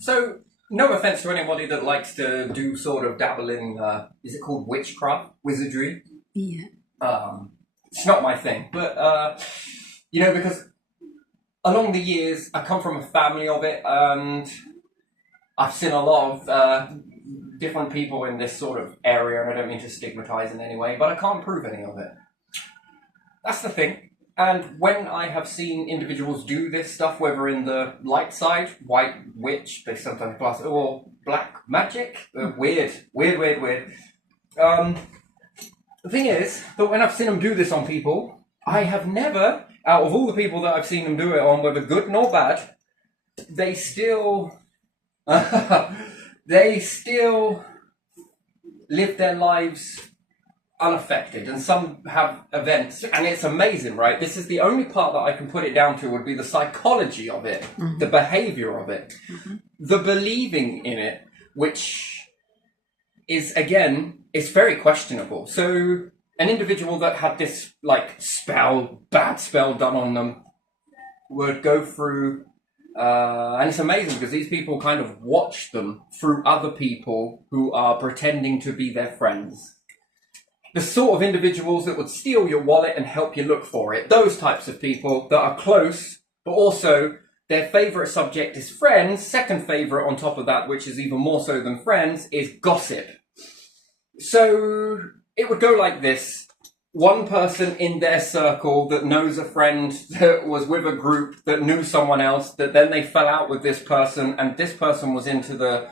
So, no offense to anybody that likes to do sort of dabble in, is it called witchcraft, wizardry? Yeah. It's not my thing, but, because along the years, I come from a family of it, and I've seen a lot of different people in this sort of area, and I don't mean to stigmatize in any way, but I can't prove any of it. That's the thing. And when I have seen individuals do this stuff, whether in the light side, white witch, they sometimes class it, or black magic, weird. The thing is that when I've seen them do this on people, I have never, out of all the people that I've seen them do it on, whether good nor bad, they still live their lives unaffected, and some have events, and it's amazing, right? This is the only part that I can put it down to would be the psychology of it, the behavior of it, the believing in it, which is, again, it's very questionable. So an individual that had this bad spell done on them would go through, and it's amazing because these people kind of watch them through other people who are pretending to be their friends. The sort of individuals that would steal your wallet and help you look for it. Those types of people that are close, but also their favourite subject is friends. Second favourite on top of that, which is even more so than friends, is gossip. So it would go like this. One person in their circle that knows a friend that was with a group that knew someone else, that then they fell out with this person, and this person was into the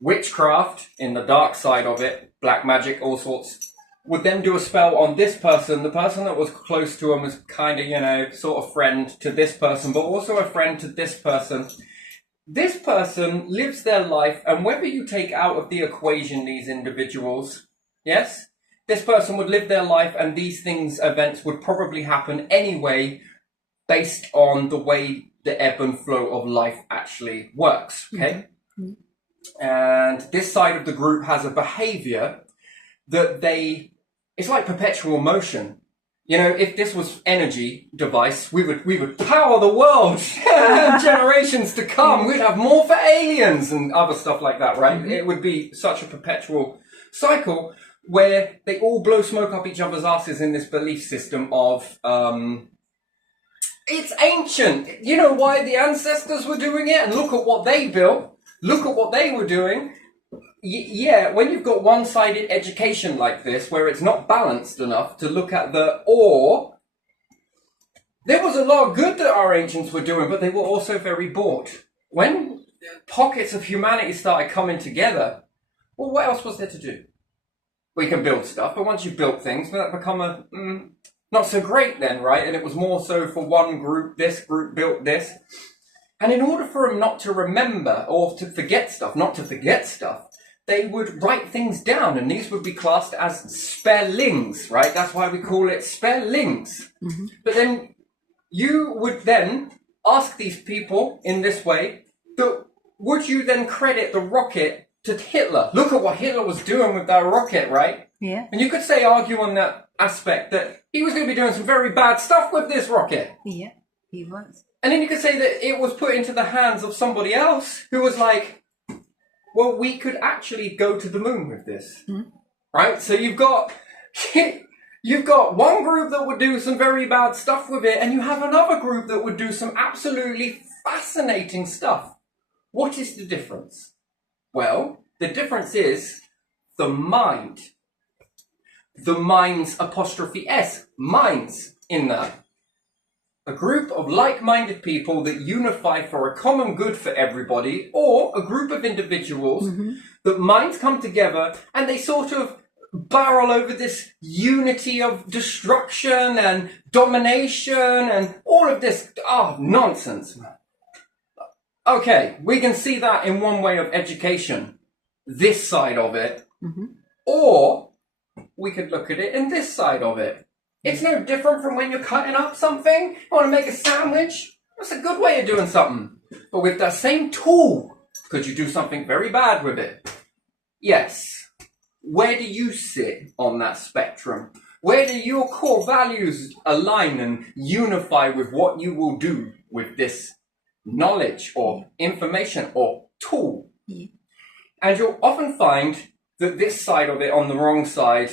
witchcraft, in the dark side of it, black magic, all sorts, would then do a spell on this person. The person that was close to him was kind of, sort of friend to this person, but also a friend to this person. This person lives their life, and whether you take out of the equation these individuals, yes, this person would live their life, and these events would probably happen anyway, based on the way the ebb and flow of life actually works, okay? Mm-hmm. And this side of the group has a behavior that it's like perpetual motion. If this was energy device, we would power the world generations to come. We'd have more for aliens and other stuff like that, right? Mm-hmm. It would be such a perpetual cycle where they all blow smoke up each other's asses in this belief system of, it's ancient. You know why the ancestors were doing it? And look at what they built. Look at what they were doing. Yeah, when you've got one-sided education like this, where it's not balanced enough to look at there was a lot of good that our ancients were doing, but they were also very bored. When pockets of humanity started coming together, well, what else was there to do? We can build stuff, but once you've built things, that become not so great then, right? And it was more so for one group, this group built this. And in order for them not to remember or to forget stuff, they would write things down, and these would be classed as spellings, right? That's why we call it spellings. Mm-hmm. But then you would then ask these people in this way, would you then credit the rocket to Hitler? Look at what Hitler was doing with that rocket, right? Yeah. And you could argue on that aspect that he was going to be doing some very bad stuff with this rocket. Yeah, he was. And then you could say that it was put into the hands of somebody else who was like, well, we could actually go to the moon with this, right? So you've got one group that would do some very bad stuff with it, and you have another group that would do some absolutely fascinating stuff. What is the difference? Well, the difference is the mind. The mind's apostrophe S, minds in that. A group of like-minded people that unify for a common good for everybody, or a group of individuals that minds come together and they sort of barrel over this unity of destruction and domination and all of this nonsense. Okay, we can see that in one way of education, this side of it, or we could look at it in this side of it. It's no different from when you're cutting up something. You want to make a sandwich? That's a good way of doing something. But with that same tool, could you do something very bad with it? Yes. Where do you sit on that spectrum? Where do your core values align and unify with what you will do with this knowledge or information or tool. Yeah. And you'll often find that this side of it on the wrong side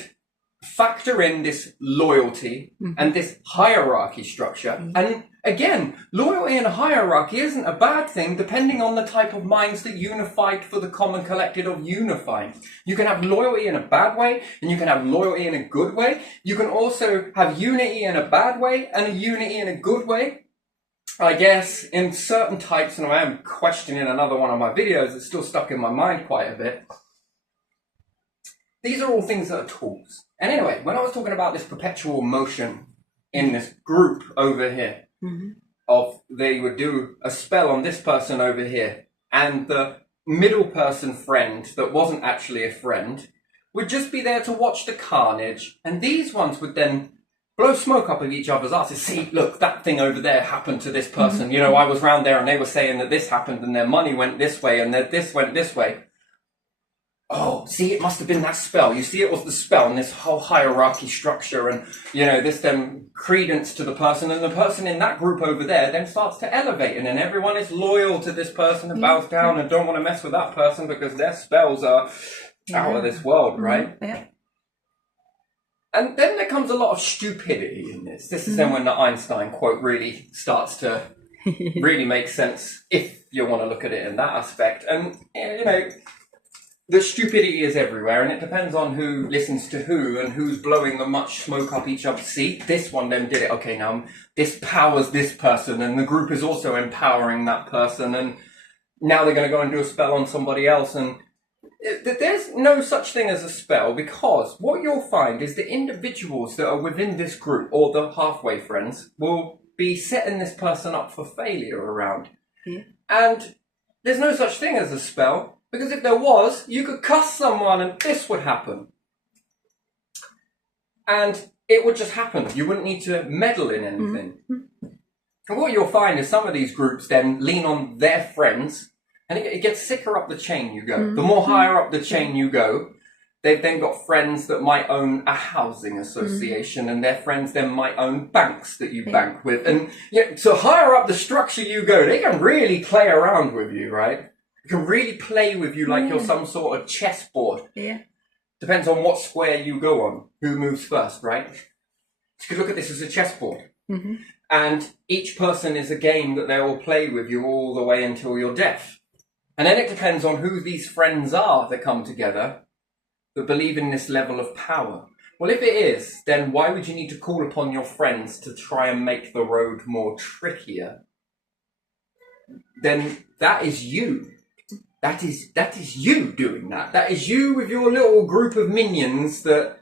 factor in this loyalty and this hierarchy structure. And again, loyalty and hierarchy isn't a bad thing depending on the type of minds that unify for the common collective of unifying. You can have loyalty in a bad way and you can have loyalty in a good way. You can also have unity in a bad way and a unity in a good way. I guess in certain types, and I am questioning another one of my videos that's still stuck in my mind quite a bit. These are all things that are tools. And anyway, when I was talking about this perpetual motion in this group over here, of they would do a spell on this person over here, and the middle person friend that wasn't actually a friend would just be there to watch the carnage, and these ones would then blow smoke up of each other's asses. See, look, that thing over there happened to this person. You know, I was round there and they were saying that this happened and their money went this way and that this went this way. Oh, see, it must have been that spell. You see, it was the spell and this whole hierarchy structure and, you know, this then credence to the person, and the person in that group over there then starts to elevate, and then everyone is loyal to this person and bows down and don't want to mess with that person because their spells are out of this world, right? Yeah. And then there comes a lot of stupidity in this. This is then when the Einstein quote really starts to really make sense if you want to look at it in that aspect. And, you know, the stupidity is everywhere, and it depends on who listens to who and who's blowing the much smoke up each other's seat. This one then did it. Okay, now this powers this person, and the group is also empowering that person, and now they're going to go and do a spell on somebody else. And there's no such thing as a spell, because what you'll find is the individuals that are within this group, or the halfway friends, will be setting this person up for failure around. Yeah. And there's no such thing as a spell. Because if there was, you could cuss someone and this would happen. And it would just happen. You wouldn't need to meddle in anything. And what you'll find is some of these groups then lean on their friends, and it gets sicker up the chain you go. The more higher up the chain you go, they've then got friends that might own a housing association, and their friends then might own banks that you bank with. And yeah, so higher up the structure you go, they can really play around with you, right? Can really play with you like you're some sort of chessboard. Yeah. Depends on what square you go on, who moves first, right? So you could look at this as a chessboard. And each person is a game that they will play with you all the way until you're deaf. And then it depends on who these friends are that come together that believe in this level of power. Well, if it is, then why would you need to call upon your friends to try and make the road more trickier? Then that is you. That is you doing that. That is you with your little group of minions that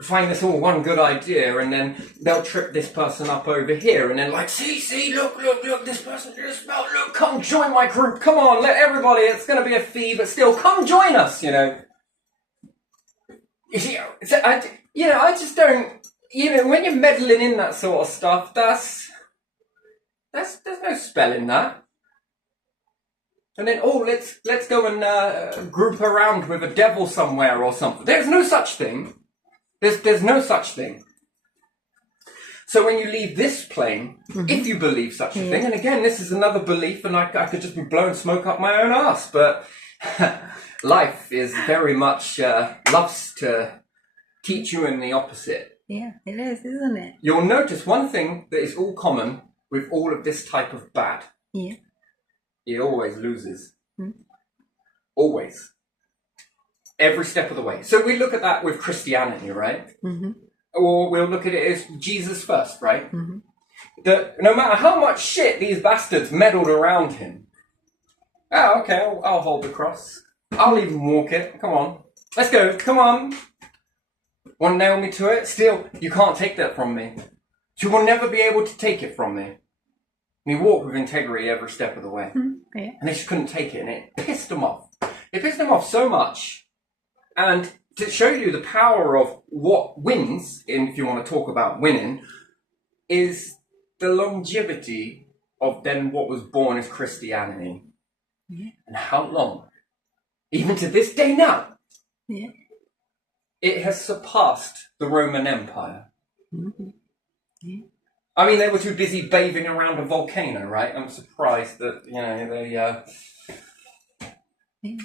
find this all one good idea, and then they'll trip this person up over here, and then like, see, look, this person did a spell, look, come join my group, come on, let everybody, it's going to be a fee, but still, come join us, you know. So I just don't, when you're meddling in that sort of stuff, there's no spell in that. And then, let's go and group around with a devil somewhere or something. There's no such thing. There's no such thing. So when you leave this plane, if you believe such a thing, and again, this is another belief, and I could just be blowing smoke up my own ass, but life is very much loves to teach you in the opposite. Yeah, it is, isn't it? You'll notice one thing that is all common with all of this type of bad. Yeah. It always loses. Always. Every step of the way. So we look at that with Christianity, right? Or we'll look at it as Jesus first, right? That no matter how much shit these bastards meddled around him. Oh, okay, I'll hold the cross. I'll even walk it. Come on. Let's go. Come on. Want to nail me to it? Still, you can't take that from me. You will never be able to take it from me. And he walked with integrity every step of the way. Yeah. And they just couldn't take it, and it pissed them off. It pissed them off so much. And to show you the power of what wins, if you want to talk about winning, is the longevity of then what was born as Christianity. Yeah. And how long? Even to this day now. Yeah. It has surpassed the Roman Empire. Yeah. I mean, they were too busy bathing around a volcano, right? I'm surprised that, they...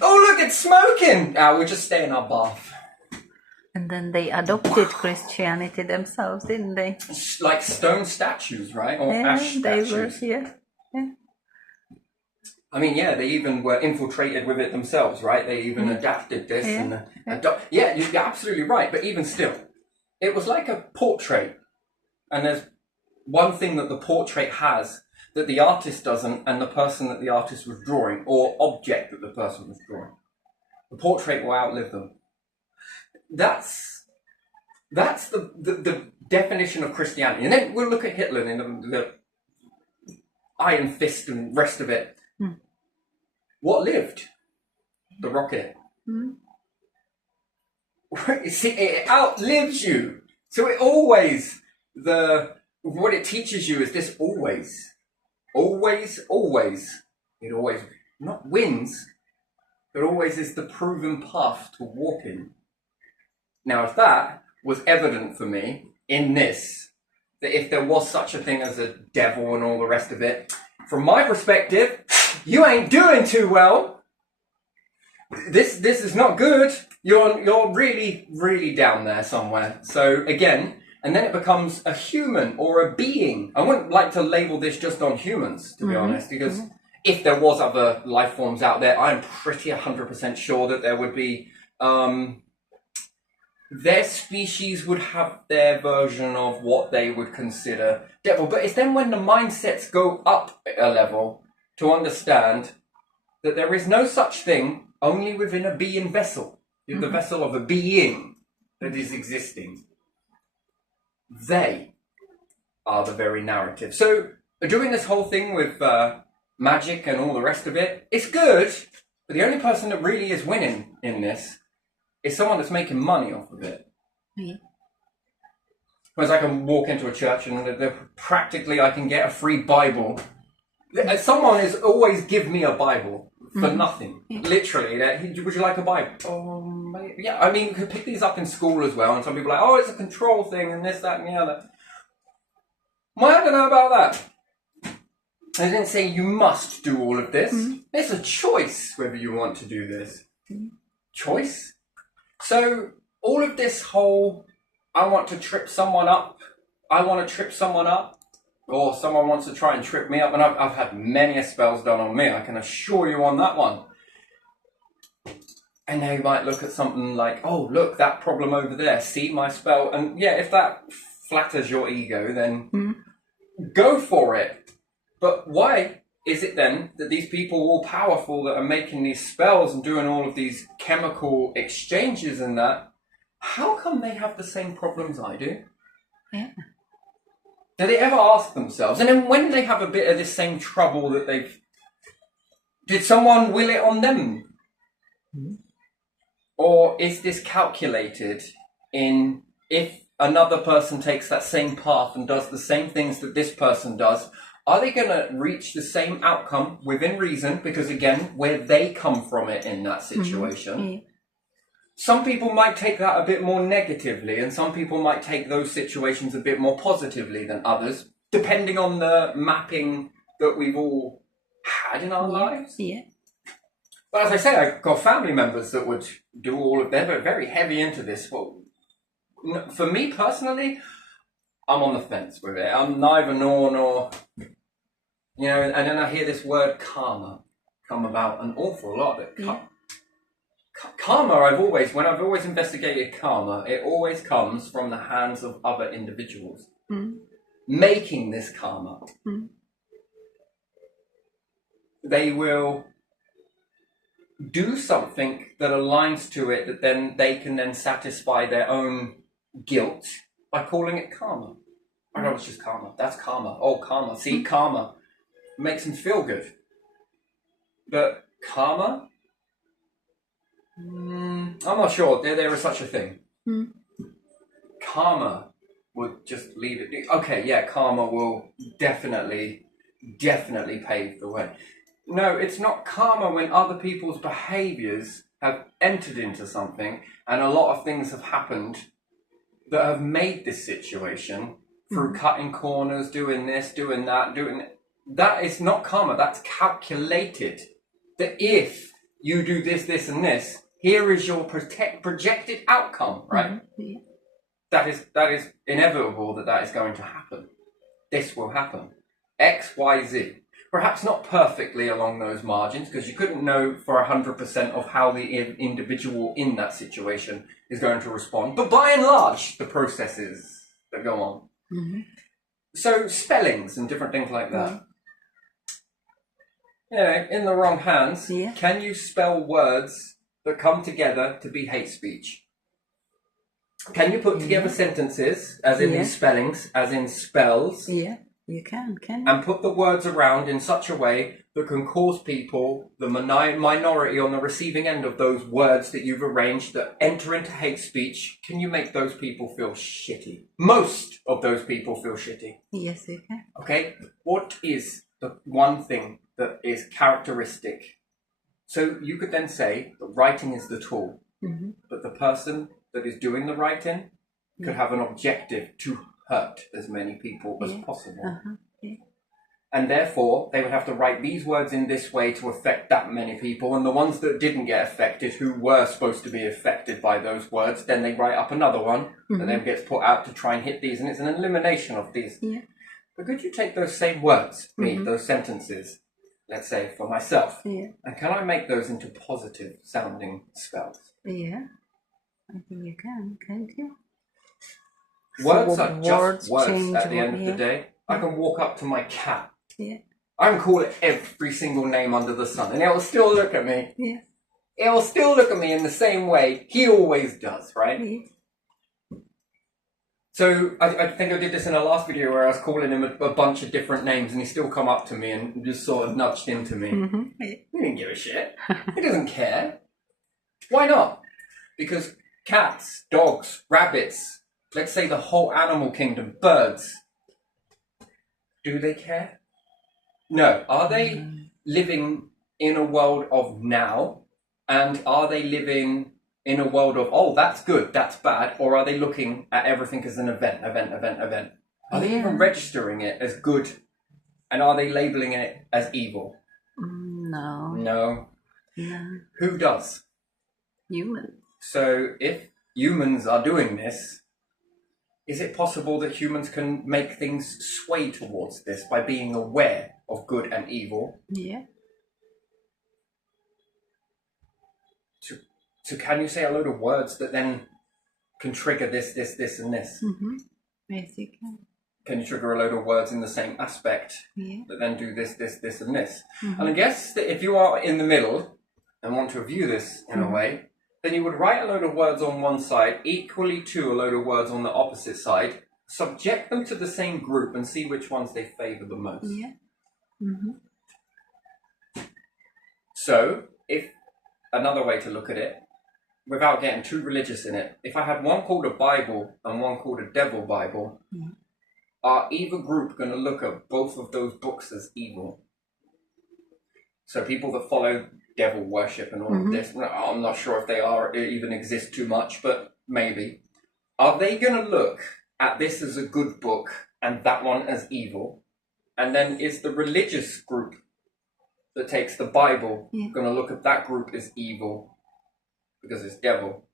Oh, look, it's smoking! We'll just stay in our bath. And then they adopted Christianity themselves, didn't they? Like stone statues, right? Or ash they statues. were, yeah. I mean, yeah, they even were infiltrated with it themselves, right? They even adapted this you're absolutely right. But even still, it was like a portrait. And there's one thing that the portrait has that the artist doesn't, and the person that the artist was drawing, or object that the person was drawing. The portrait will outlive them. That's the definition of Christianity. And then we'll look at Hitler and the Iron Fist and rest of it. What lived? The rocket. See, it outlives you. So it always, what it teaches you is this always, it always not wins, but always is the proven path to walk in. Now, if that was evident for me in this, that if there was such a thing as a devil and all the rest of it, from my perspective, you ain't doing too well. This is not good. You're really, really down there somewhere. So again, and then it becomes a human or a being. I wouldn't like to label this just on humans, to be honest, because if there was other life forms out there, I'm pretty 100% sure that there would be, their species would have their version of what they would consider devil. But it's then when the mindsets go up a level to understand that there is no such thing only within a being vessel. The vessel of a being that is existing. They are the very narrative. So doing this whole thing with magic and all the rest of it, it's good, but the only person that really is winning in this is someone that's making money off of it. Whereas I can walk into a church and practically I can get a free Bible. Someone has always given me a Bible for nothing. Literally. Would you like a Bible? Yeah, I mean, you could pick these up in school as well, and some people are like, oh, it's a control thing, and this, that, and the other. Well, I don't know about that. I didn't say you must do all of this. It's a choice whether you want to do this. Choice? So, all of this whole, I want to trip someone up, or someone wants to try and trip me up, and I've had many spells done on me, I can assure you on that one. And they might look at something like, oh, look, that problem over there, see my spell, and yeah, if that flatters your ego, then go for it. But why is it then that these people all powerful that are making these spells and doing all of these chemical exchanges and that, how come they have the same problems I do? Yeah. Do they ever ask themselves? And then when they have a bit of this same trouble that did someone will it on them? Or is this calculated in if another person takes that same path and does the same things that this person does, are they going to reach the same outcome within reason? Because again, where they come from it in that situation. Some people might take that a bit more negatively, and some people might take those situations a bit more positively than others, depending on the mapping that we've all had in our lives. Yeah. But as I say, I've got family members that would do all of them. They're very heavy into this. Well, for me personally, I'm on the fence with it. I'm neither nor, and then I hear this word karma come about an awful lot. Karma, when I've always investigated karma, it always comes from the hands of other individuals making this karma. They will do something that aligns to it that then they can then satisfy their own guilt by calling it karma. I know it's just karma. That's karma. Oh, karma. See, karma makes them feel good. But karma? I'm not sure there is such a thing. Karma would just leave it. Okay, yeah, karma will definitely pave the way. No, it's not karma when other people's behaviors have entered into something and a lot of things have happened that have made this situation through cutting corners, doing this, doing that, that is not karma, that's calculated. That if you do this, this, and this, here is your projected outcome, right? Yeah. That is inevitable that is going to happen. This will happen. X, Y, Z. Perhaps not perfectly along those margins, because you couldn't know for 100% of how the individual in that situation is going to respond. But by and large, the processes that go on. Mm-hmm. So spellings and different things like that. In the wrong hands, can you spell words that come together to be hate speech? Can you put together sentences, as in these spellings, as in spells? Yeah, you can you? And put the words around in such a way that can cause people, the minority on the receiving end of those words that you've arranged that enter into hate speech, can you make those people feel shitty? Most of those people feel shitty. Yes, you can. Okay, what is the one thing that is characteristic? So you could then say that writing is the tool, but the person that is doing the writing could have an objective to hurt as many people as possible. And therefore, they would have to write these words in this way to affect that many people. And the ones that didn't get affected, who were supposed to be affected by those words, then they write up another one that then gets put out to try and hit these. And it's an elimination of these. Yeah. But could you take those same words, those sentences, let's say for myself, and can I make those into positive sounding spells? Yeah, I think you can, can't you? Words So are just words at the end of the yeah. day. I can walk up to my cat. Yeah. I can call it every single name under the sun, and it will still look at me. Yeah. It will still look at me in the same way he always does, right? Yeah. So I think I did this in a last video where I was calling him a bunch of different names, and he still come up to me and just sort of nudged into me. He didn't give a shit. He doesn't care. Why not? Because cats, dogs, rabbits, let's say the whole animal kingdom, birds, do they care? No. Are they living in a world of now? And are they living in a world of, oh, that's good, that's bad? Or are they looking at everything as an event? Are they even registering it as good? And are they labeling it as evil? No. No. No. Who does? Human. So if humans are doing this, is it possible that humans can make things sway towards this by being aware of good and evil? Yeah. So can you say a load of words that then can trigger this, and this? Yes, you can. Can you trigger a load of words in the same aspect that then do this, and this? And I guess that if you are in the middle and want to view this in a way, then you would write a load of words on one side, equally to a load of words on the opposite side, subject them to the same group and see which ones they favour the most. Yeah. So, if another way to look at it, without getting too religious in it, if I had one called a Bible and one called a Devil Bible, are either group going to look at both of those books as evil? So people that follow devil worship and all of this, I'm not sure if they even exist too much, but maybe. Are they going to look at this as a good book and that one as evil? And then is the religious group that takes the Bible going to look at that group as evil because it's devil?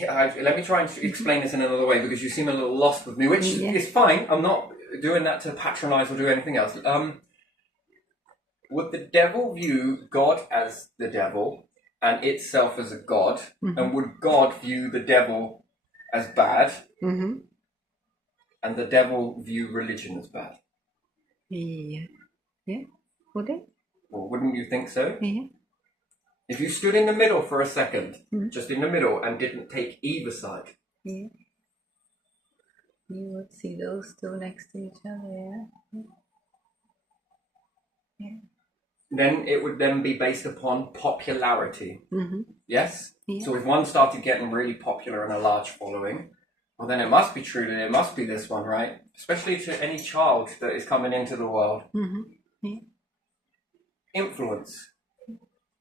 Let me try and explain this in another way, because you seem a little lost with me, which is fine. I'm not doing that to patronize or do anything else. Would the devil view God as the devil and itself as a god? And would God view the devil as bad? And the devil view religion as bad? Yeah. Yeah. Would it? Well, wouldn't you think so? Yeah. If you stood in the middle for a second, just in the middle, and didn't take either side. Yeah. You would see those two next to each other, yeah. Then it would then be based upon popularity. Yes? Yeah. So if one started getting really popular and a large following, well, then it must be true that it must be this one, right? Especially to any child that is coming into the world. Yeah. Influence.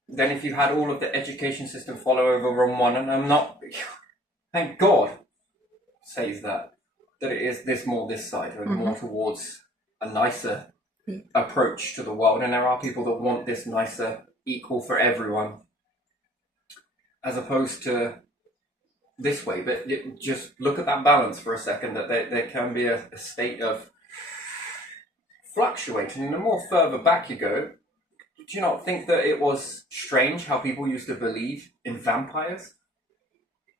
Then if you had all of the education system follow over on one, and I'm not, thank God, says that that it is this side, and more towards a nicer Yeah. approach to the world. And there are people that want this nicer, equal for everyone, as opposed to this way. But just look at that balance for a second, that there can be a state of fluctuating. And the more further back you go, do you not think that it was strange how people used to believe in vampires?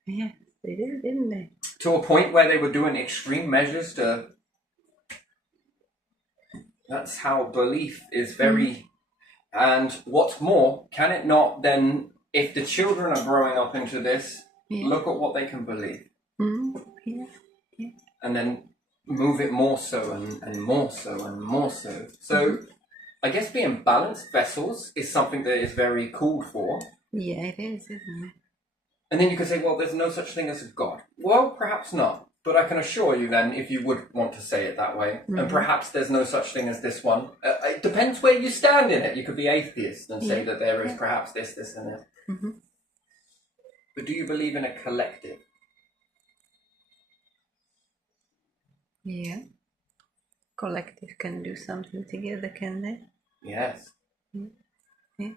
Yeah, they did, didn't they? To a point where they were doing extreme measures to... That's how belief is very... And what's more, can it not then, if the children are growing up into this, look at what they can believe. Yeah. And then move it more so and more so and more so. So I guess being balanced vessels is something that is very called for. Yeah, it is, isn't it? And then you could say, well, there's no such thing as a God. Well, perhaps not. But I can assure you then, if you would want to say it that way, and perhaps there's no such thing as this one. It depends where you stand in it. You could be atheist and say that there is perhaps this, and this. But do you believe in a collective? Yeah. Collective can do something together, can they? Yes. Yeah.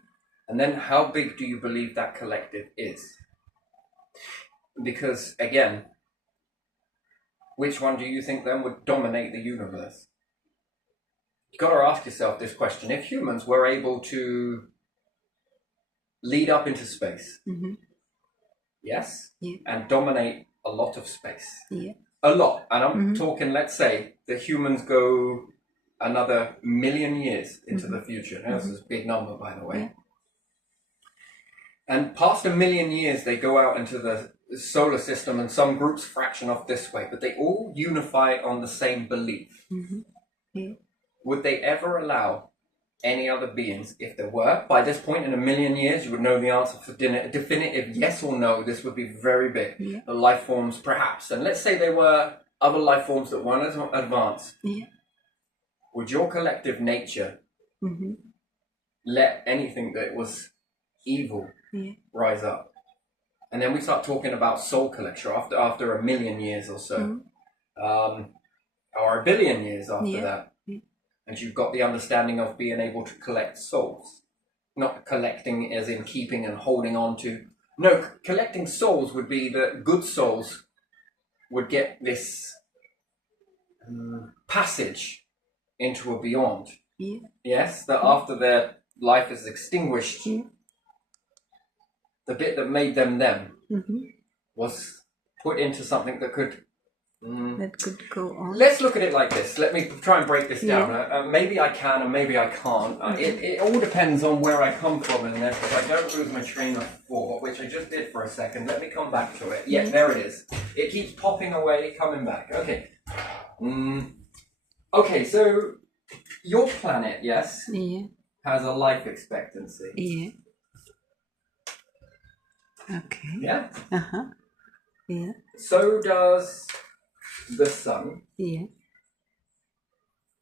And then how big do you believe that collective is? Because, again, which one do you think then would dominate the universe? You've got to ask yourself this question. If humans were able to lead up into space, yes, and dominate a lot of space, a lot, and I'm talking, let's say, the humans go another 1,000,000 years into the future. Now, this is a big number, by the way. And past 1,000,000 years, they go out into the solar system, and some groups fraction off this way, but they all unify on the same belief. Would they ever allow any other beings, if there were, by this point in 1,000,000 years, you would know the answer for definitive yes or no, this would be very big. The life forms, perhaps, and let's say there were other life forms that weren't as advanced. Would your collective nature let anything that was evil rise up? And then we start talking about soul collection after 1,000,000 years or so, or 1,000,000,000 years after that. And you've got the understanding of being able to collect souls. Not collecting as in keeping and holding on to. No, collecting souls would be that good souls would get this passage into a beyond. Yes, that after their life is extinguished, the bit that made them was put into something that could go on. Let's look at it like this. Let me try and break this down. Maybe I can and maybe I can't. It all depends on where I come from in this. If I don't lose my train of thought, which I just did for a second, let me come back to it. Yeah, there it is. It keeps popping away, coming back. Okay. Okay, so your planet, yes, has a life expectancy. Okay. Yeah? Yeah. So does the sun.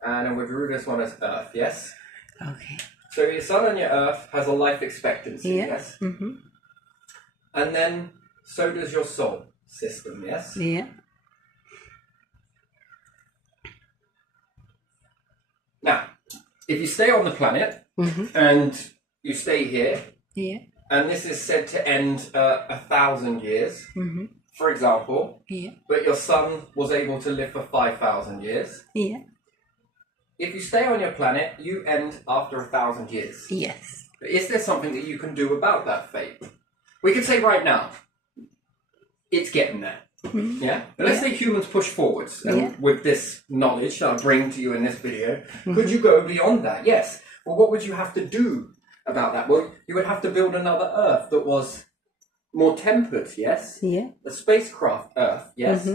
And we drew this one as Earth, yes? Okay. So your sun and your Earth has a life expectancy, yes? And then so does your soul system, yes? Now, if you stay on the planet and you stay here, and this is said to end 1,000 years, for example, but your son was able to live for 5,000 years. If you stay on your planet, you end after 1,000 years. Yes. But is there something that you can do about that fate? We can say right now, it's getting there. Yeah? But let's say humans push forwards, and with this knowledge that I bring to you in this video, could you go beyond that? Yes. Well, what would you have to do about that? Well, you would have to build another Earth that was more tempered, yes? A spacecraft Earth, yes?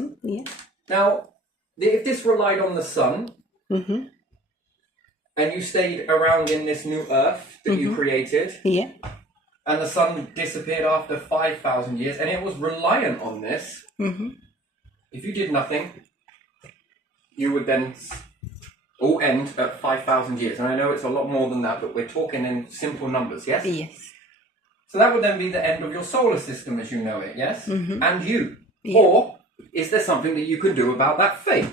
Now, if this relied on the sun, and you stayed around in this new Earth that you created, and the sun disappeared after 5,000 years, and it was reliant on this, if you did nothing, you would then all end at 5,000 years. And I know it's a lot more than that, but we're talking in simple numbers, yes? Yes. So that would then be the end of your solar system as you know it, yes? And you. Or is there something that you can do about that fate?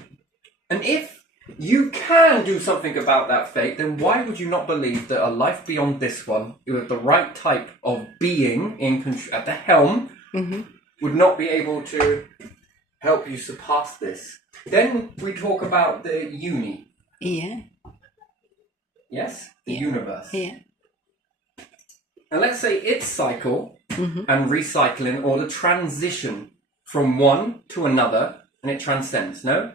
And if you can do something about that fate, then why would you not believe that a life beyond this one, with the right type of being at the helm, would not be able to help you surpass this? Then we talk about the uni. Yeah. Yes? The universe. Yeah. And let's say its cycle and recycling, or the transition from one to another, and it transcends, no?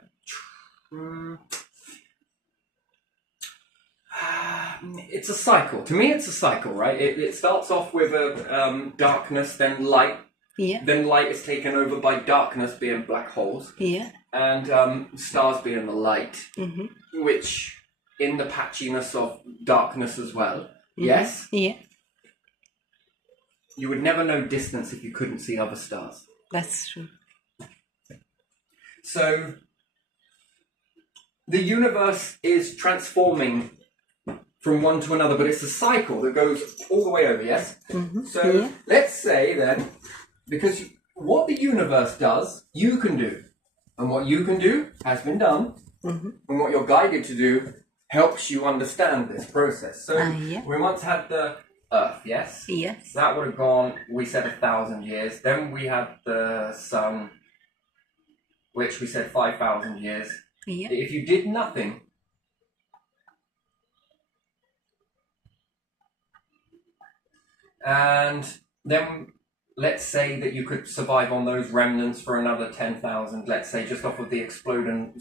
It's a cycle. To me, it's a cycle, right? It starts off with a darkness, then light. Yeah. Then light is taken over by darkness, being black holes. Yeah. And stars being the light, which in the patchiness of darkness as well. Yes? Yeah. You would never know distance if you couldn't see other stars. That's true. So the universe is transforming from one to another, but it's a cycle that goes all the way over, yes? So let's say then, because what the universe does, you can do. And what you can do has been done. And what you're guided to do helps you understand this process. So we once had the Earth, yes? Yes. That would have gone, we said 1,000 years. Then we had the Sun, which we said 5,000 years. Yeah. If you did nothing, and then let's say that you could survive on those remnants for another 10,000, let's say, just off of the explosion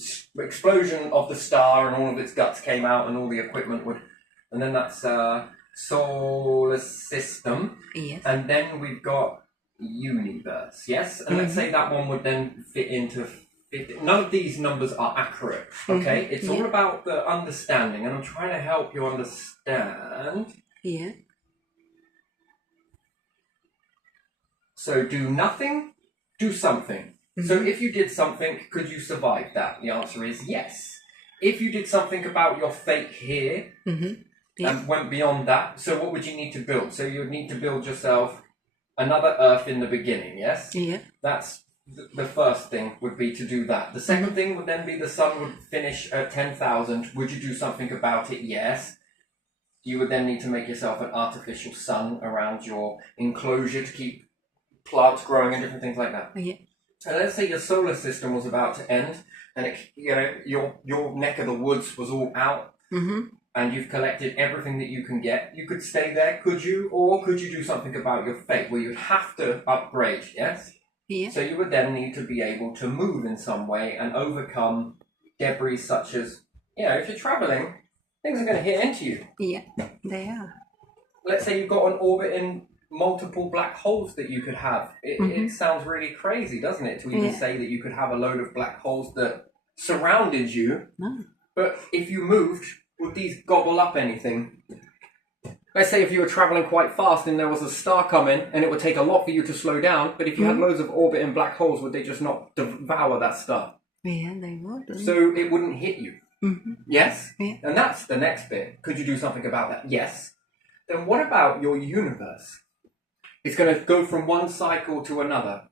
of the star, and all of its guts came out and all the equipment would, and then that's solar system. Yes. And then we've got universe, yes? And let's say that one would then fit into... None of these numbers are accurate, okay? It's all about the understanding, and I'm trying to help you understand. Yeah. So do nothing, do something. So if you did something, could you survive that? The answer is yes. If you did something about your fate here and went beyond that, so what would you need to build? So you would need to build yourself another Earth in the beginning, yes? Yeah. That's the first thing would be to do that. The second thing would then be the sun would finish at 10,000. Would you do something about it? Yes. You would then need to make yourself an artificial sun around your enclosure to keep plants growing and different things like that. Yeah. And let's say your solar system was about to end, and your neck of the woods was all out, and you've collected everything that you can get. You could stay there, could you? Or could you do something about your fate, where you'd have to upgrade, yes? Yeah. So you would then need to be able to move in some way and overcome debris such as, if you're traveling, things are going to hit into you. Yeah, they are. Let's say you've got an orbit in multiple black holes that you could have. It sounds really crazy, doesn't it, to even say that you could have a load of black holes that surrounded you. No. But if you moved, would these gobble up anything? Let's say if you were travelling quite fast and there was a star coming, and it would take a lot for you to slow down, but if you had loads of orbiting black holes, would they just not devour that star? Yeah, they would. So it wouldn't hit you. Yes? Yeah. And that's the next bit. Could you do something about that? Yes. Then what about your universe? It's going to go from one cycle to another.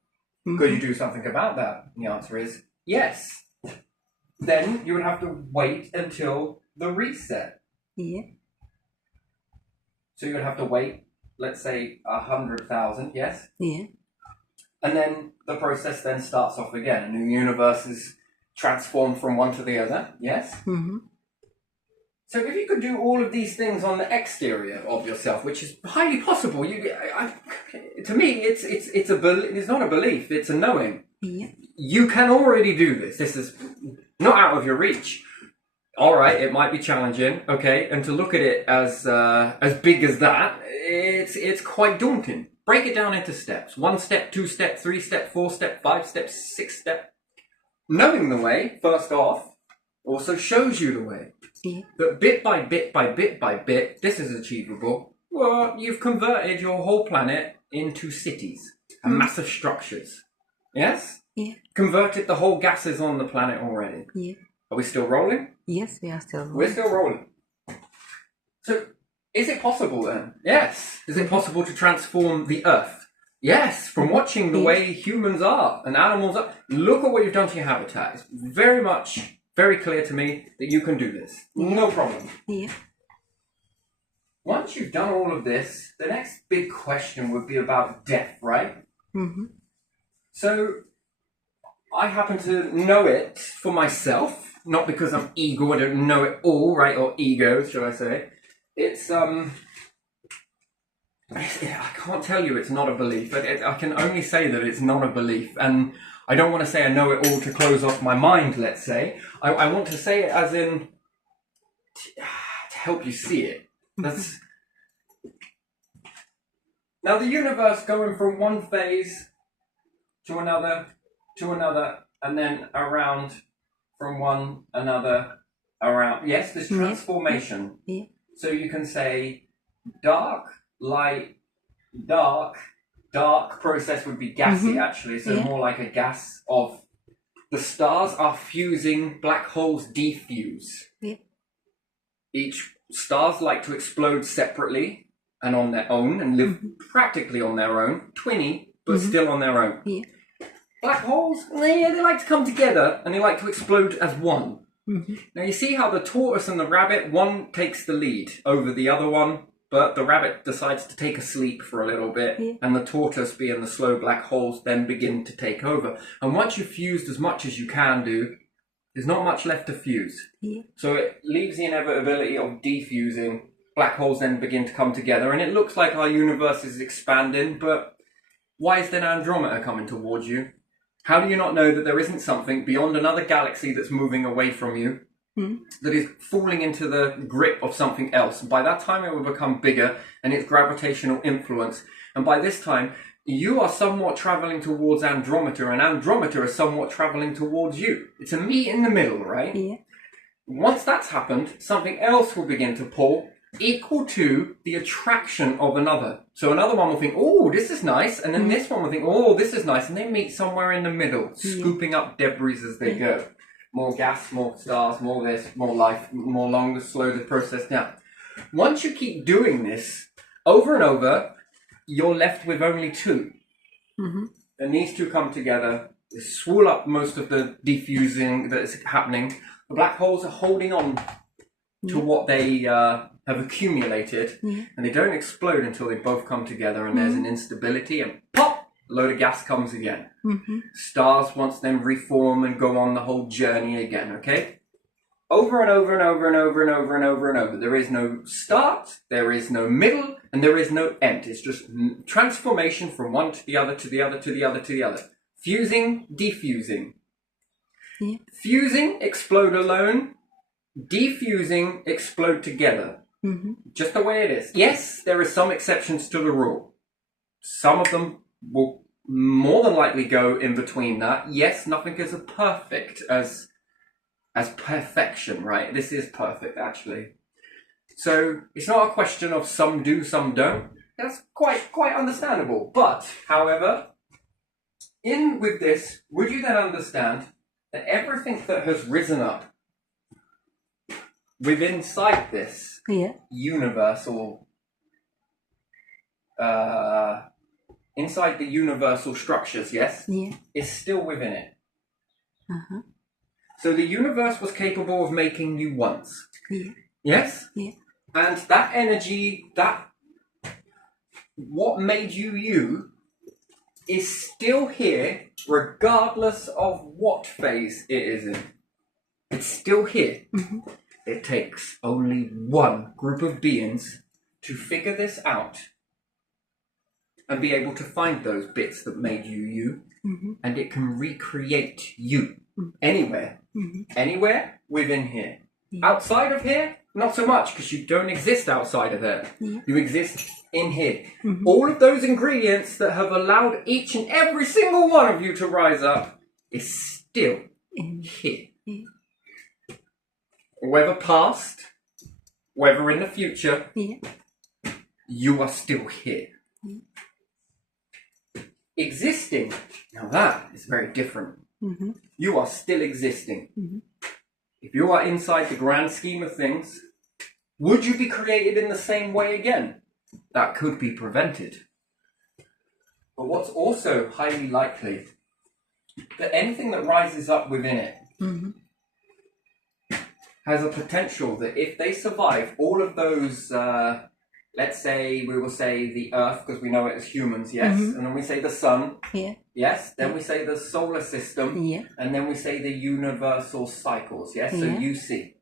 Could you do something about that? And the answer is yes. Then you would have to wait until the reset. Yeah. So you would have to wait, let's say, 100,000, yes? Yeah. And then the process then starts off again. A new universe is transformed from one to the other, yes? So if you could do all of these things on the exterior of yourself, which is highly possible, to me, it's not a belief, it's a knowing. Yeah. You can already do this. This is not out of your reach. All right, it might be challenging, okay, and to look at it as big as that, it's quite daunting. Break it down into steps: 1 step, 2 step, 3 step, 4 step, 5 step, 6 step. Knowing the way, first off, also shows you the way. Yeah. But bit by bit by bit by bit, this is achievable. Well, you've converted your whole planet into cities and massive structures. Yes? Yeah. Converted the whole gases on the planet already. Yeah. Are we still rolling? Yes, we are still rolling. We're still rolling. So, is it possible then? Yes. Is it possible to transform the Earth Yes, from watching the way humans are and animals are. Look at what you've done to your habitat. It's very clear to me that you can do this. No problem. Yeah. Once you've done all of this, the next big question would be about death, right? Mm-hmm. So, I happen to know it for myself, not because I'm ego, I don't know it all, right? Or ego, should I say. It's, I can't tell you it's not a belief, but I can only say that it's not a belief. And I don't want to say I know it all to close off my mind, let's say. I want to say it as in to help you see it. That's now the universe going from one phase to another, and then around from one another around. Yes, there's transformation. Yeah. So you can say dark, light, dark process would be gassy actually. So more like a gas of the stars are fusing, black holes diffuse. Yeah. Each stars like to explode separately and on their own and live practically on their own, twinny, but still on their own. Yeah. Black holes, they like to come together and they like to explode as one. Now you see how the tortoise and the rabbit, one takes the lead over the other one, but the rabbit decides to take a sleep for a little bit, and the tortoise, being the slow black holes, then begin to take over. And once you've fused as much as you can do, there's not much left to fuse. Yeah. So it leaves the inevitability of defusing. Black holes then begin to come together, and it looks like our universe is expanding, but why is then Andromeda coming towards you? How do you not know that there isn't something beyond another galaxy that's moving away from you, that is falling into the grip of something else? And by that time it will become bigger and its gravitational influence. And by this time, you are somewhat traveling towards Andromeda, and Andromeda is somewhat traveling towards you. It's a meet in the middle, right? Yeah. Once that's happened, something else will begin to pull, equal to the attraction of another. So another one will think, oh, this is nice, and then this one will think, oh, this is nice, and they meet somewhere in the middle, scooping up debris as they go. More gas, more stars, more this, more life, more longer, slow the process down. Once you keep doing this over and over, you're left with only two. And these two come together, they swool up most of the diffusing that is happening. The black holes are holding on to what they have accumulated, and they don't explode until they both come together, and there's an instability, and pop, a load of gas comes again. Stars once then reform and go on the whole journey again, okay? Over and over and over and over and over and over and over. There is no start, there is no middle, and there is no end. It's just transformation from one to the other, to the other, to the other, to the other. Fusing, diffusing. Fusing, explode alone. Defusing, explode together. Just the way it is. Yes, there are some exceptions to the rule. Some of them will more than likely go in between that. Yes, nothing is as perfect as perfection, right? This is perfect, actually. So it's not a question of some do, some don't. That's quite understandable. But, however, in with this, would you then understand that everything that has risen up within inside this universal, inside the universal structures, yes, is still within it. So the universe was capable of making you once. Yes? And that energy, that what made you you, is still here regardless of what phase it is in. It's still here. It takes only one group of beings to figure this out and be able to find those bits that made you you, and it can recreate you anywhere. Anywhere within here. Outside of here, not so much, because you don't exist outside of there. You exist in here. All of those ingredients that have allowed each and every single one of you to rise up is still here. Whether past, whether in the future, you are still here. Existing, now that is very different. You are still existing. If you are inside the grand scheme of things, would you be created in the same way again? That could be prevented. But what's also highly likely, that anything that rises up within it has a potential that if they survive all of those, let's say, we will say the Earth, because we know it as humans, yes? And then we say the Sun, yes? Then we say the solar system, and then we say the universal cycles, yes? So UC.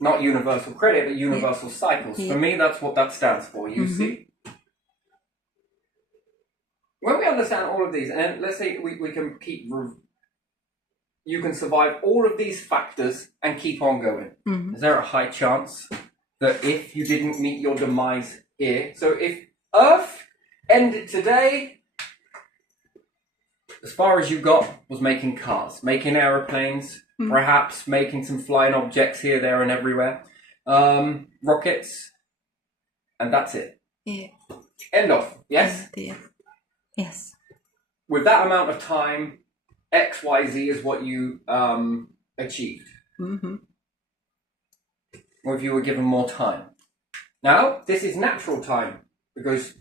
Not universal credit, but universal cycles. For me, that's what that stands for, UC. When we understand all of these, and let's say we can keep... You can survive all of these factors and keep on going. Is there a high chance that if you didn't meet your demise here, so if Earth ended today, as far as you got was making cars, making aeroplanes, perhaps making some flying objects here, there, and everywhere, rockets, and that's it. End of. Yes? Yes. With that amount of time, X, Y, Z is what you achieved. Or if you were given more time. Now, this is natural time because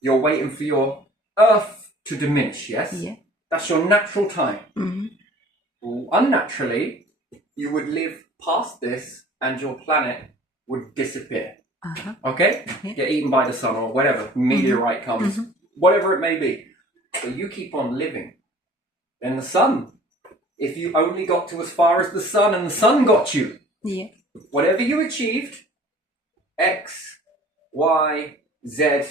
you're waiting for your Earth to diminish, yes? That's your natural time. Unnaturally, you would live past this and your planet would disappear. Okay? Get eaten by the sun or whatever. Meteorite comes. Whatever it may be. So you keep on living. Then the sun. If you only got to as far as the sun and the sun got you. Whatever you achieved, X, Y, Z,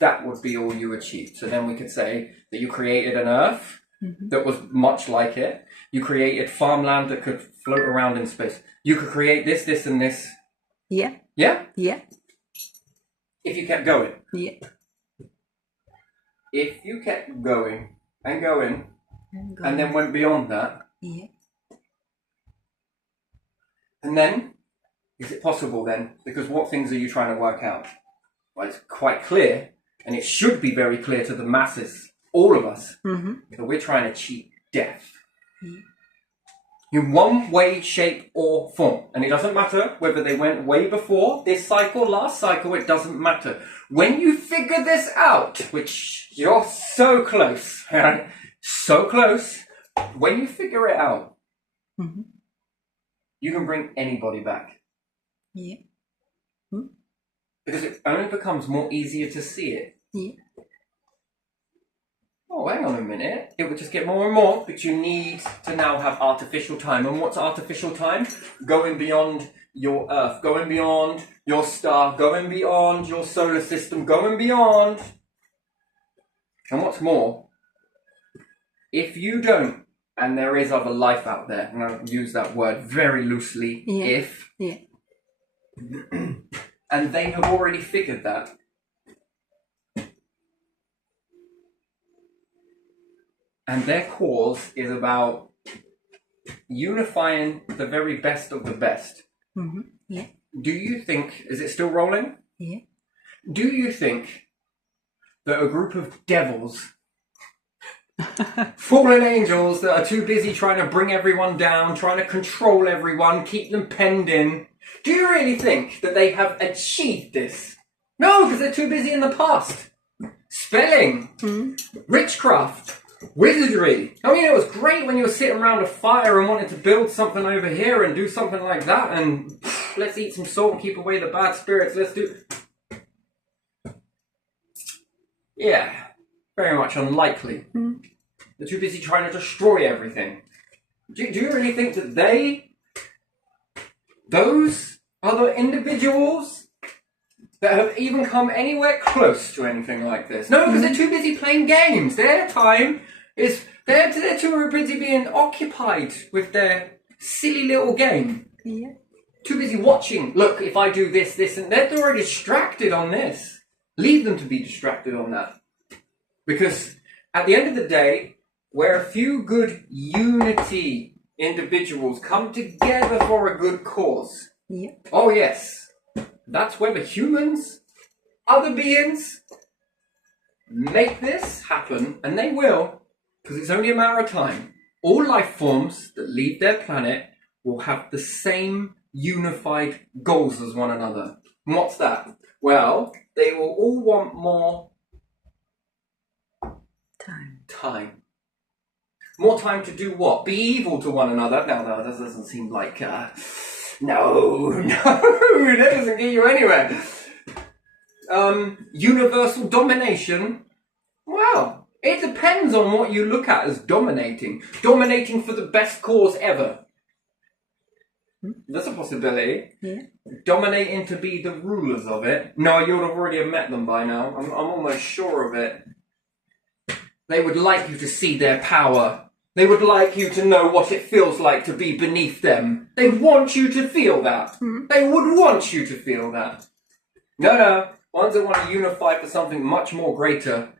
that would be all you achieved. So then we could say that you created an Earth that was much like it. You created farmland that could float around in space. You could create this, this, and this. Yeah? If you kept going. If you kept going and going, and then went beyond that. And then, is it possible then? Because what things are you trying to work out? Well, it's quite clear, and it should be very clear to the masses, all of us, that we're trying to cheat death. In one way, shape, or form. And it doesn't matter whether they went way before, this cycle, last cycle, it doesn't matter. When you figure this out, which you're so close, so close, when you figure it out, you can bring anybody back. Because it only becomes more easier to see it. Oh, hang on a minute. It would just get more and more, but you need to now have artificial time. And what's artificial time? Going beyond your Earth, going beyond your star, going beyond your solar system, going beyond. And what's more, if you don't, and there is other life out there, and I'll use that word very loosely, if, and they have already figured that, and their cause is about unifying the very best of the best. Do you think, is it still rolling? Do you think that a group of devils, fallen angels that are too busy trying to bring everyone down, trying to control everyone, keep them penned in, do you really think that they have achieved this? No, because they're too busy in the past. Spelling, witchcraft, wizardry. I mean, it was great when you were sitting around a fire and wanted to build something over here and do something like that, and let's eat some salt and keep away the bad spirits. Let's do... Yeah, very much unlikely. They're too busy trying to destroy everything. Do you really think that those other individuals that have even come anywhere close to anything like this? No, because they're too busy playing games. Their time is, they're too busy being occupied with their silly little game. Too busy watching. Look, if I do this, this, and they're already distracted on this. Leave them to be distracted on that. Because at the end of the day, where a few good unity individuals come together for a good cause. Oh yes, that's where the humans, other beings, make this happen, and they will, because it's only a matter of time. All life forms that leave their planet will have the same unified goals as one another. And what's that? Well, they will all want more Time. Time. More time to do what? Be evil to one another? No, that doesn't seem like, no, that doesn't get you anywhere. Universal domination? Well, it depends on what you look at as dominating. Dominating for the best cause ever. That's a possibility. Yeah. Dominating to be the rulers of it. No, you would have already met them by now. I'm almost sure of it. They would like you to see their power. They would like you to know what it feels like to be beneath them. They want you to feel that. They would want you to feel that. No. Ones that want to unify for something much more greater.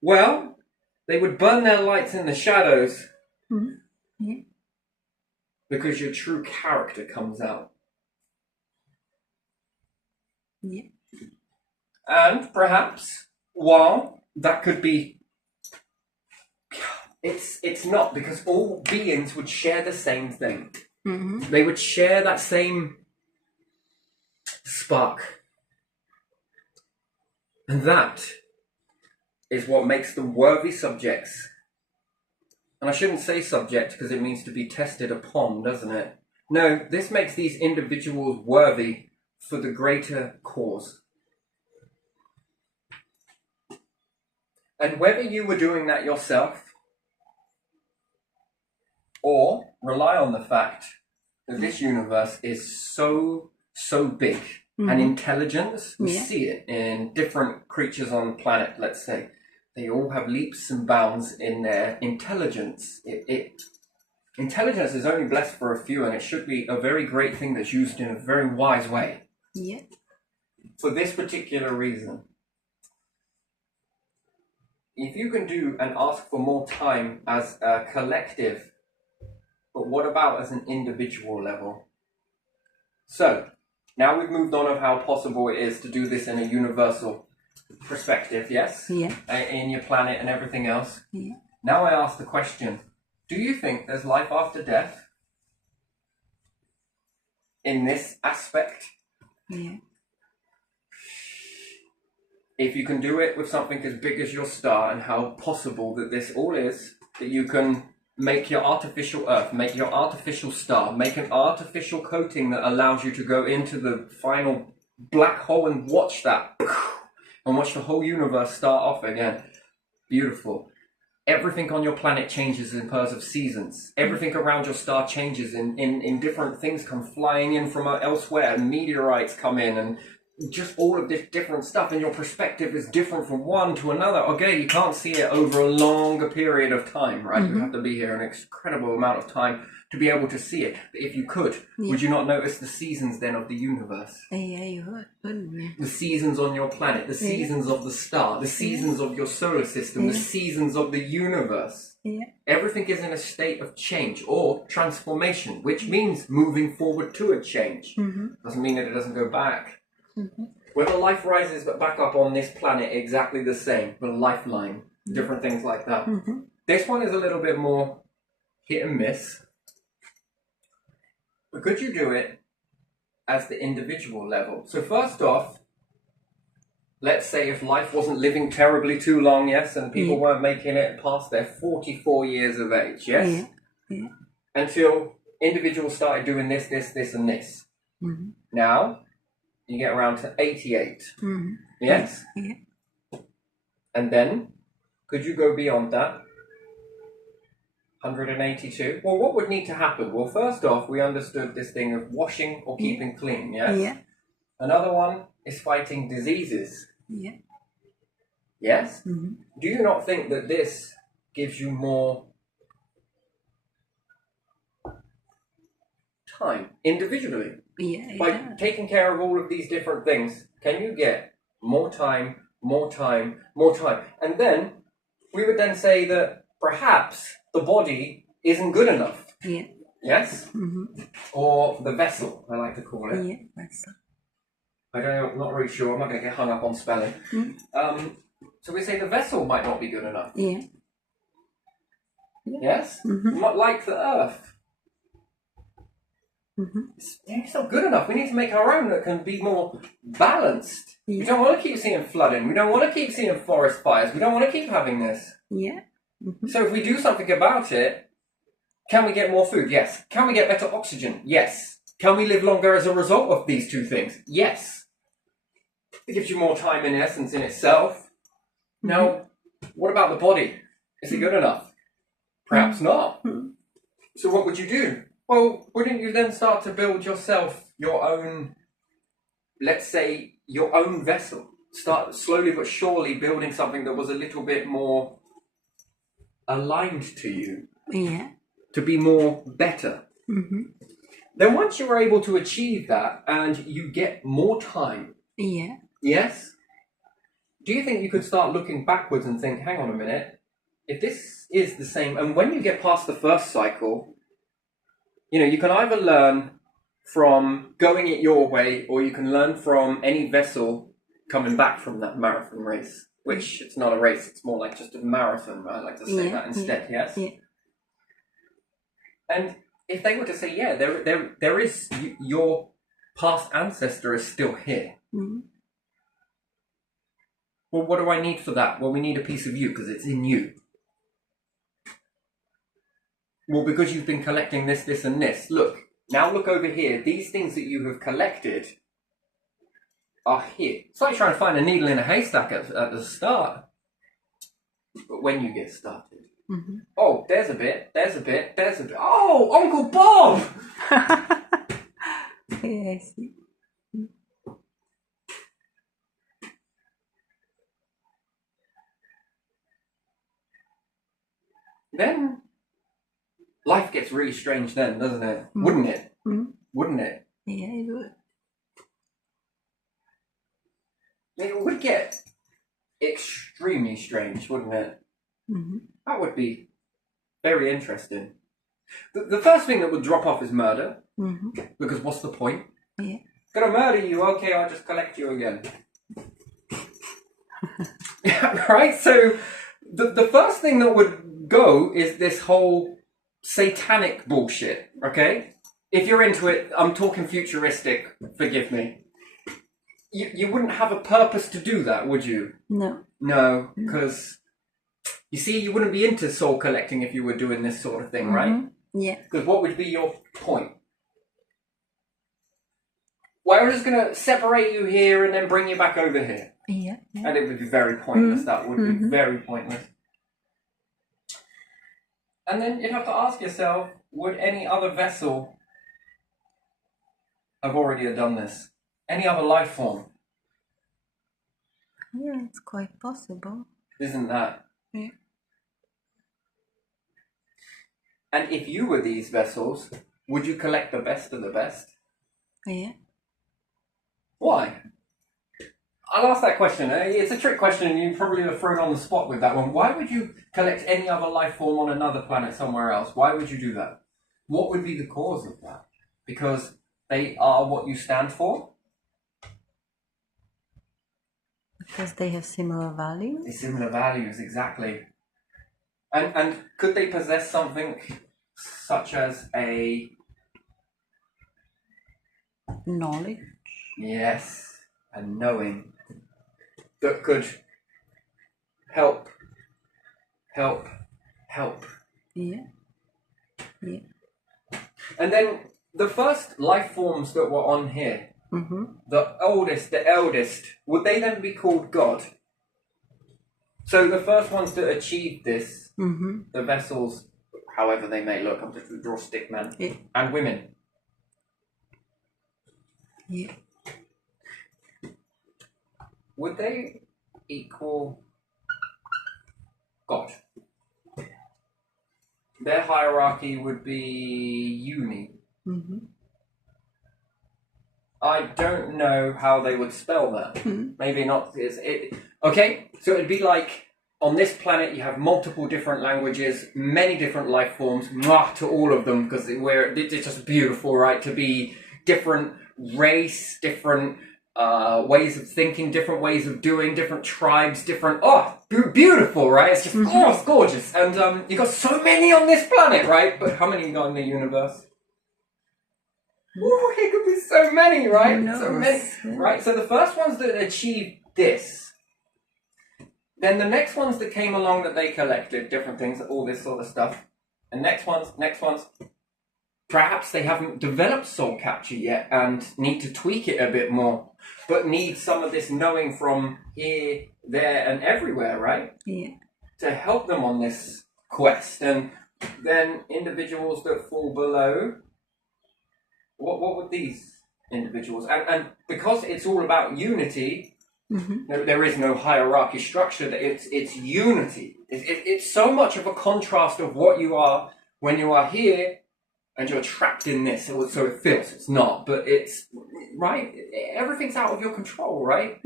Well, they would burn their lights in the shadows. Yeah. Because your true character comes out. Yeah. And perhaps, while that could be, it's not, because all beings would share the same thing. They would share that same spark. And that is what makes them worthy subjects. And I shouldn't say subject because it means to be tested upon, doesn't it? No, this makes these individuals worthy for the greater cause. And whether you were doing that yourself or rely on the fact that this universe is so big and intelligence, we see it in different creatures on the planet, let's say. They all have leaps and bounds in their intelligence. Intelligence is only blessed for a few, and it should be a very great thing that's used in a very wise way. Yeah. For this particular reason. If you can do and ask for more time as a collective, but what about as an individual level? So, now we've moved on of how possible it is to do this in a universal perspective, yes? Yeah. In your planet and everything else. Yeah. Now I ask the question, do you think there's life after death? In this aspect? Yeah. If you can do it with something as big as your star, and how possible that this all is, that you can make your artificial Earth, make your artificial star, make an artificial coating that allows you to go into the final black hole and watch that, and watch the whole universe start off again. Beautiful. Everything on your planet changes in terms of seasons. Everything around your star changes in different things come flying in from elsewhere, and meteorites come in, and just all of this different stuff, and your perspective is different from one to another. Okay, you can't see it over a longer period of time, right? You have to be here an incredible amount of time to be able to see it. But if you could, would you not notice the seasons then of the universe? Yeah, you would, wouldn't you? The seasons on your planet, the seasons of the star, the seasons of your solar system, the seasons of the universe. Yeah. Everything is in a state of change or transformation, which means moving forward to a change. Doesn't mean that it doesn't go back. Whether life rises back up on this planet, exactly the same, the lifeline, different things like that. This one is a little bit more hit and miss. But could you do it as the individual level? So first off, let's say if life wasn't living terribly too long, yes, and people weren't making it past their 44 years of age, yes? Yeah. Until individuals started doing this, and this. Now, you get around to 88. Yes? Yeah. And then, could you go beyond that? 182. Well, what would need to happen? Well, first off, we understood this thing of washing or keeping clean, yes? Yeah. Another one is fighting diseases. Yeah. Yes? Do you not think that this gives you more time individually? Yeah. By taking care of all of these different things, can you get more time? And then, we would then say that perhaps the body isn't good enough. Yeah. Yes? Or the vessel, I like to call it. Yeah. That's I'm not really sure, I'm not going to get hung up on spelling. So we say the vessel might not be good enough. Yeah. Yes? Not like the Earth. It's not good enough. We need to make our own that can be more balanced. We don't want to keep seeing flooding. We don't want to keep seeing forest fires. We don't want to keep having this. Yeah. So if we do something about it, can we get more food? Yes. Can we get better oxygen? Yes. Can we live longer as a result of these two things? Yes. It gives you more time in essence in itself. Now, what about the body? Is it good enough? Perhaps not. So what would you do? Well, wouldn't you then start to build yourself your own, let's say, your own vessel? Start slowly but surely building something that was a little bit more aligned to you. Yeah. To be more better. Then once you're able to achieve that and you get more time. Yeah. Yes? Do you think you could start looking backwards and think, hang on a minute, if this is the same, and when you get past the first cycle, you can either learn from going it your way, or you can learn from any vessel coming back from that marathon race, which it's not a race, it's more like just a marathon. I like to say that instead, yes? Yeah. And if they were to say, yeah, there is, your past ancestor is still here. Well, what do I need for that? Well, we need a piece of you because it's in you. Well, because you've been collecting this, this, and this. Look, now look over here. These things that you have collected are here. It's like trying to find a needle in a haystack at the start. But when you get started, oh, there's a bit, there's a bit, there's a bit. Oh, Uncle Bob! Yeah, I see. Then life gets really strange then, doesn't it? Wouldn't it? Wouldn't it? Yeah, it would. It would get extremely strange, wouldn't it? That would be very interesting. The first thing that would drop off is murder. Because what's the point? Yeah. Gonna murder you, okay, I'll just collect you again. Right? So the first thing that would go is this whole satanic bullshit, okay? If you're into it, I'm talking futuristic, forgive me. You wouldn't have a purpose to do that, would you? No. No, because you see, you wouldn't be into soul collecting if you were doing this sort of thing, right? Yeah. Because what would be your point? Well, we're just going to separate you here and then bring you back over here. Yeah. And it would be very pointless. That would be very pointless. And then you'd have to ask yourself, would any other vessel have already done this? Any other life form? Yeah, it's quite possible. Isn't that? Yeah. And if you were these vessels, would you collect the best of the best? Yeah. Why? I'll ask that question. It's a trick question and you probably are thrown on the spot with that one. Why would you collect any other life form on another planet somewhere else? Why would you do that? What would be the cause of that? Because they are what you stand for? Because they have similar values? Similar values, exactly. And could they possess something such as a... knowledge? Yes, a knowing that could help. Yeah. Yeah. And then the first life forms that were on here, the eldest, would they then be called God? So the first ones that achieved this, the vessels, however they may look, I'm just going to draw stick man, and women. Yeah. Would they equal God? Their hierarchy would be uni. I don't know how they would spell that. Maybe not. Okay, so it'd be like on this planet you have multiple different languages, many different life forms, mwah, to all of them, because it's just beautiful, right? To be different race, different ways of thinking, different ways of doing, different tribes, different... Oh, beautiful, right? It's just, oh, it's gorgeous. And you got so many on this planet, right? But how many you got in the universe? Ooh, it could be so many, right? Who knows? So many, Yeah. right? So the first ones that achieved this, then the next ones that came along that they collected, different things, all this sort of stuff, and next ones, perhaps they haven't developed soul capture yet and need to tweak it a bit more, but need some of this knowing from here, there, and everywhere, right? Yeah. To help them on this quest. And then individuals that fall below, what would these individuals? And because it's all about unity, there is no hierarchy structure. It's unity. It's so much of a contrast of what you are when you are here and you're trapped in this. So it feels it's not, but it's right. Everything's out of your control, right?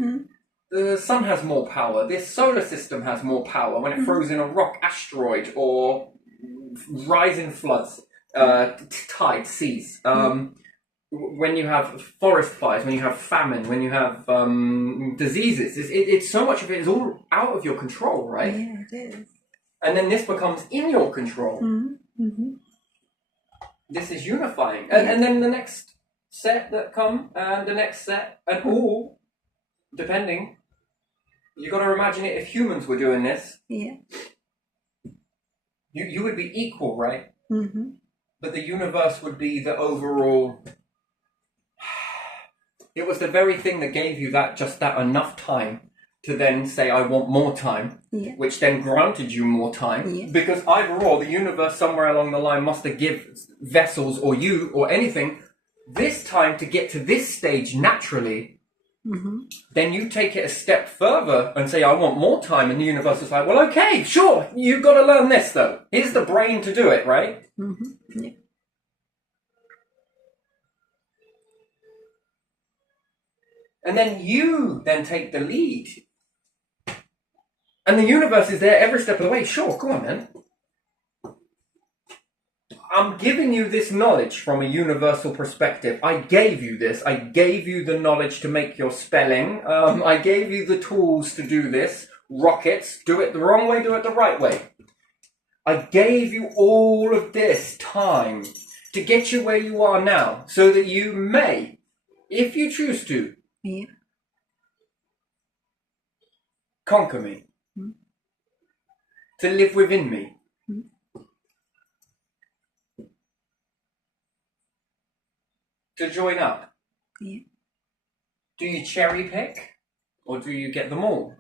The sun has more power. This solar system has more power when it throws in a rock asteroid or rising floods, tides, seas. When you have forest fires, when you have famine, when you have diseases, it's so much of it is all out of your control, right? Yeah, it is. And then this becomes in your control. This is unifying. And then the next set that come, and the next set, and all, depending, you got to imagine it if humans were doing this. Yeah. You would be equal, right? Mm-hmm. But the universe would be the overall. It was the very thing that gave you just that enough time to then say, I want more time, which then granted you more time. Because either or, the universe somewhere along the line must have given vessels or you or anything this time to get to this stage naturally. Then you take it a step further and say, I want more time. And the universe is like, well, okay, sure. You've got to learn this, though. Here's the brain to do it, right? Yeah. And then you then take the lead. And the universe is there every step of the way. Sure, come on, man. I'm giving you this knowledge from a universal perspective. I gave you this. I gave you the knowledge to make your spelling. I gave you the tools to do this. Rockets. Do it the wrong way, do it the right way. I gave you all of this time to get you where you are now so that you may, if you choose to, conquer me. To live within me. To join up. Do you cherry pick or do you get them all?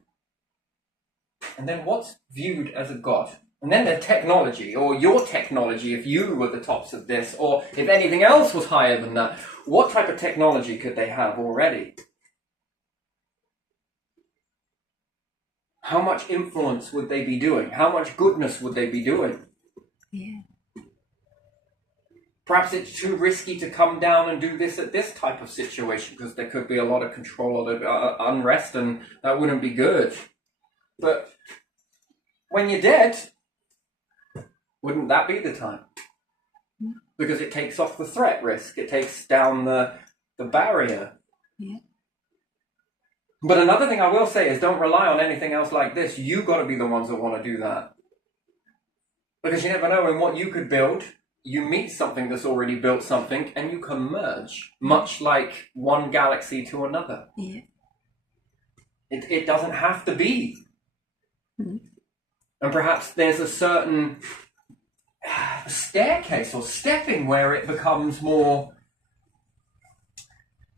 And then what's viewed as a god? And then the technology, or your technology, if you were the tops of this, or if anything else was higher than that, what type of technology could they have already? How much influence would they be doing? How much goodness would they be doing? Perhaps it's too risky to come down and do this at this type of situation because there could be a lot of control or unrest and that wouldn't be good. But when you're dead, wouldn't that be the time? Because it takes off the threat risk. It takes down the barrier. But another thing I will say is don't rely on anything else like this. You've got to be the ones that want to do that. Because you never know in what you could build. You meet something that's already built something and you can merge, much like one galaxy to another. It doesn't have to be. And perhaps there's a certain staircase or stepping where it becomes more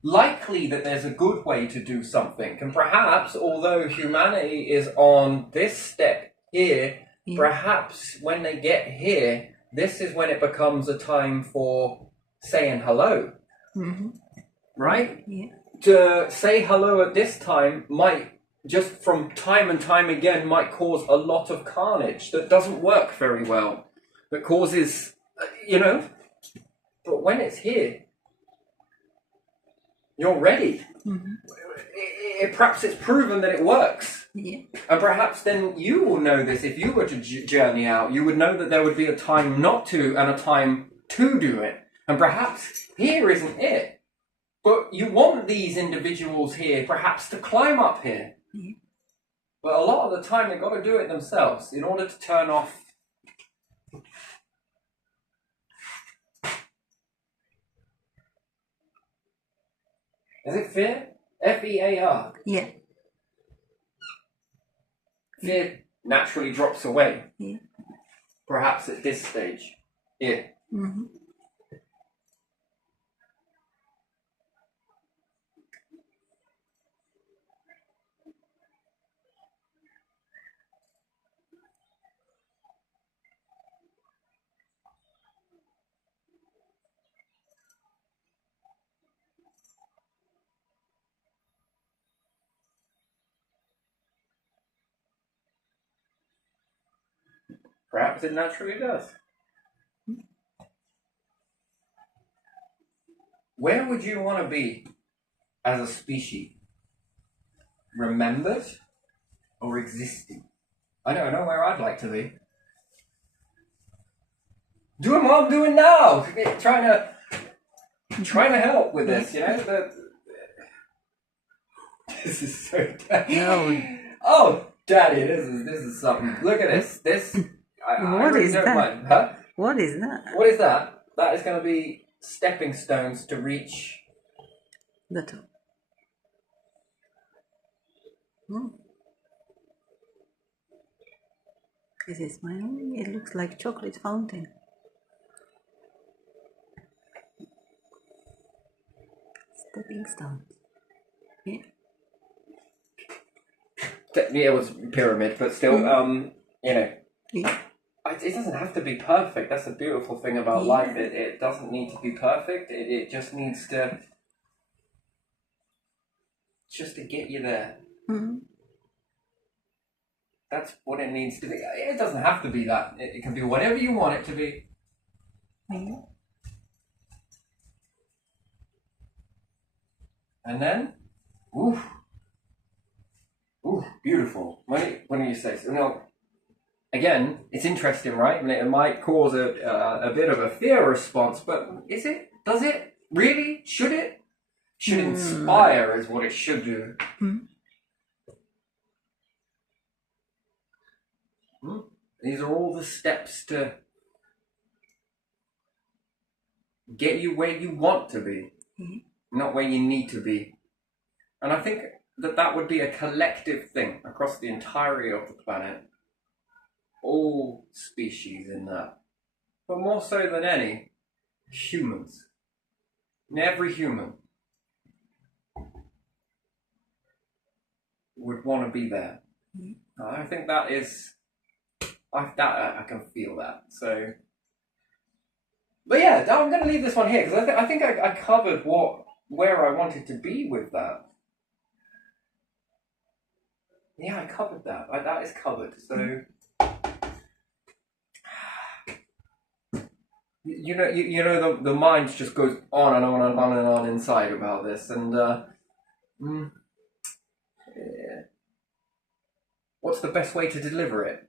likely that there's a good way to do something. And perhaps, although humanity is on this step here, perhaps when they get here, this is when it becomes a time for saying hello. Right? To say hello at this time might, just from time and time again, might cause a lot of carnage that doesn't work very well. That causes, but when it's here, you're ready. Perhaps it's proven that it works. And perhaps then you will know this. If you were to journey out, you would know that there would be a time not to and a time to do it. And perhaps here isn't it. But you want these individuals here perhaps to climb up here. But a lot of the time they've got to do it themselves in order to turn off Is it fear? Fear. Yeah. Fear naturally drops away. Yeah. Perhaps at this stage. Here. Mm-hmm. Perhaps it naturally does. Where would you want to be as a species? Remembered or existing? I don't know where I'd like to be. Doing what I'm doing now. Trying to help with this, you know. This is so No. Oh, Daddy, this is something. Look at this. I What really is don't that? mind. Huh? What is that? What is that? That is going to be stepping stones to reach. The top. Oh. Is it smiling? It looks like chocolate fountain. Stepping stones. Yeah. Yeah, it was pyramid, but still, you know. Yeah. It doesn't have to be perfect. That's the beautiful thing about Yeah. life. It doesn't need to be perfect. It just needs to get you there. Mm-hmm. That's what it needs to be. It doesn't have to be that. It can be whatever you want it to be. Yeah. And then, ooh, beautiful. When you say so, now, again, it's interesting, right? And it might cause a bit of a fear response, but is it? Does it really? Should it? Should inspire is what it should do. These are all the steps to get you where you want to be, not where you need to be. And I think that would be a collective thing across the entirety of the planet. All species in that. But more so than any, humans. And every human would want to be there. I think that is... I can feel that. So... But yeah, I'm going to leave this one here, because I think I covered where I wanted to be with that. Yeah, I covered that. That is covered. So... You know, the mind just goes on and on and on and on inside about this, and yeah. What's the best way to deliver it?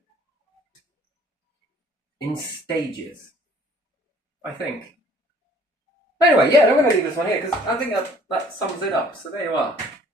In stages, I think. Anyway, yeah, I'm going to leave this one here because I think that sums it up. So there you are.